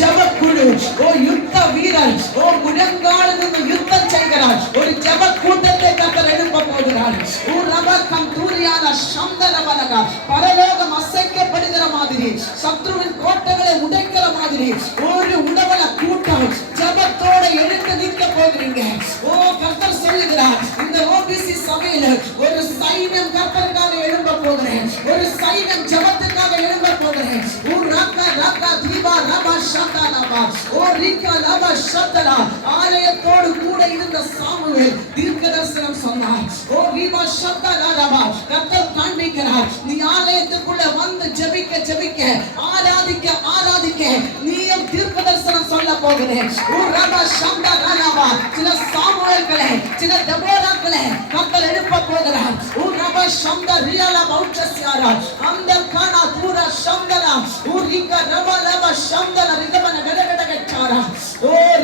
ஜெப குழு, யுத்த வீரர், முழங்காலிலிருந்து யுத்தம் செய்கிறார். ஒரு ஜெப கூட்டத்தை கர்த்தர் எழுப்ப போகிறார். பரலோகம் அசைக்கப்படுகிற மாதிரி, சத்ருவின் கோட்டைகளை உடைக்கிற மாதிரி ஒரு உடவல கூட்டம் ஜெபத்தோட எழுந்து நிற்க போகிறீங்க. கர்த்தர் சொல்லுகிறார், இந்த ஓபிசி சபையில ஒரு சைன்யம் கர்த்தருக்காக எழும்ப போகிறேன். ஒரு சைன்யம் ஜெபத்துக்காக எழும்ப போகிறேன். ஆலயத்தோடு கூட இருந்த சாமுவேல் தீர்க்கதரிசனம் சொன்னார். கர்த்தர் காண்பிக்கிறார், நீ ஆலயத்துக்குள்ள வந்து ஜெபிக்க ஜெபிக்க, ஆராதிக்க ஆராதிக்க, நீயும் தீர்க்கதரிசனம் சொல்ல போகிறேன். சில சாமுவேல்களே, சில தெபோராக்களே கர்த்தர் எழுப்ப போகிறார். அந்த கானா தூர சந்தனா உரிக்க ரப ரப சந்தன ரிகபன கடகடகச்சாரா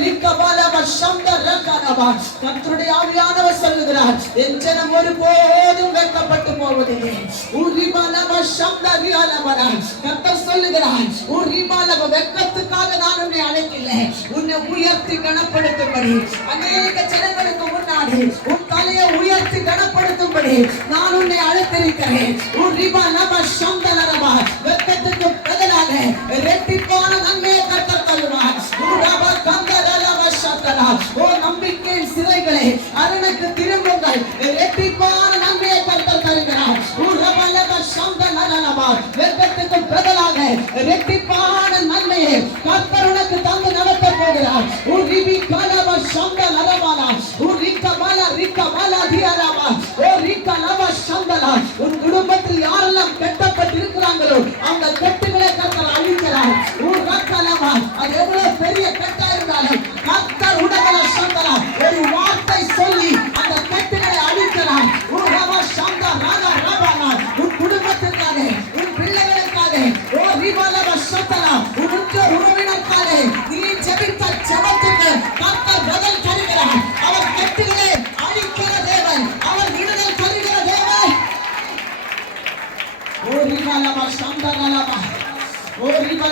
ரிகபலப சந்தரகனபா. கர்த்தருடைய ஆவியானவர் சொல்லுகிறார், என் ஜனம் ஒருபோதும் வெட்கப்பட்டு போவதில்லை. உரிபலப சந்தரியாலபரா. கர்த்தர் சொல்லுகிறார், உரிபலப வெட்கத்துக்காக நான் உன்னை அழைக்கவில்லை, உன்னை உயர்த்தி கனப்படுத்தும்படி, அநேக ஜனங்களுக்கு முன்னாடி உன் தலையை உயர்த்தி கனப்படுத்தும்படி நான் உன்னை அழைத்திருக்கிறேன். வெட்கத்துக்கு பதிலாக இரட்டிப்பான நன்மையை கர்த்தர் தருவார். நம்பிக்கையின் சிறைகளே, அரணுக்கு திரும்புங்கள், இரட்டிப்பான நன்மையை கர்த்தர் தருகிறார். வெட்கத்துக்கு பதிலாக இரட்டிப்பான நன்மையை கர்த்தர் உனக்கு தந்து நடத்த போகிறார். உன் குடும்பத்தில் யாரெல்லாம் கட்டப்பட்டிருக்கிறாங்களோ அந்த கட்டுகளை கர்த்தர் அழிக்கிறார். அது எவ்வளவு பெரிய கட்டா இருந்தாலும் கர்த்தர் உடம்பல சந்தனா ஒரு வார்த்தை சொல்லி அந்த கட்டுகளை அழிக்கிறார். உன் குடும்பத்திற்காக, உன் பிள்ளைகளுக்காக, உன் உறவினருக்காக நீ ஜெபித்த ஜெபத்துக்கு கர்த்தர் பதில் தருகிறார். அவர் கட்டுகளை அழிக்கிற தேவன், அவர் விடுதல் தருகிற தேவன். ஓ ரிபாலமா சந்தனலமா, ஓ ரிபா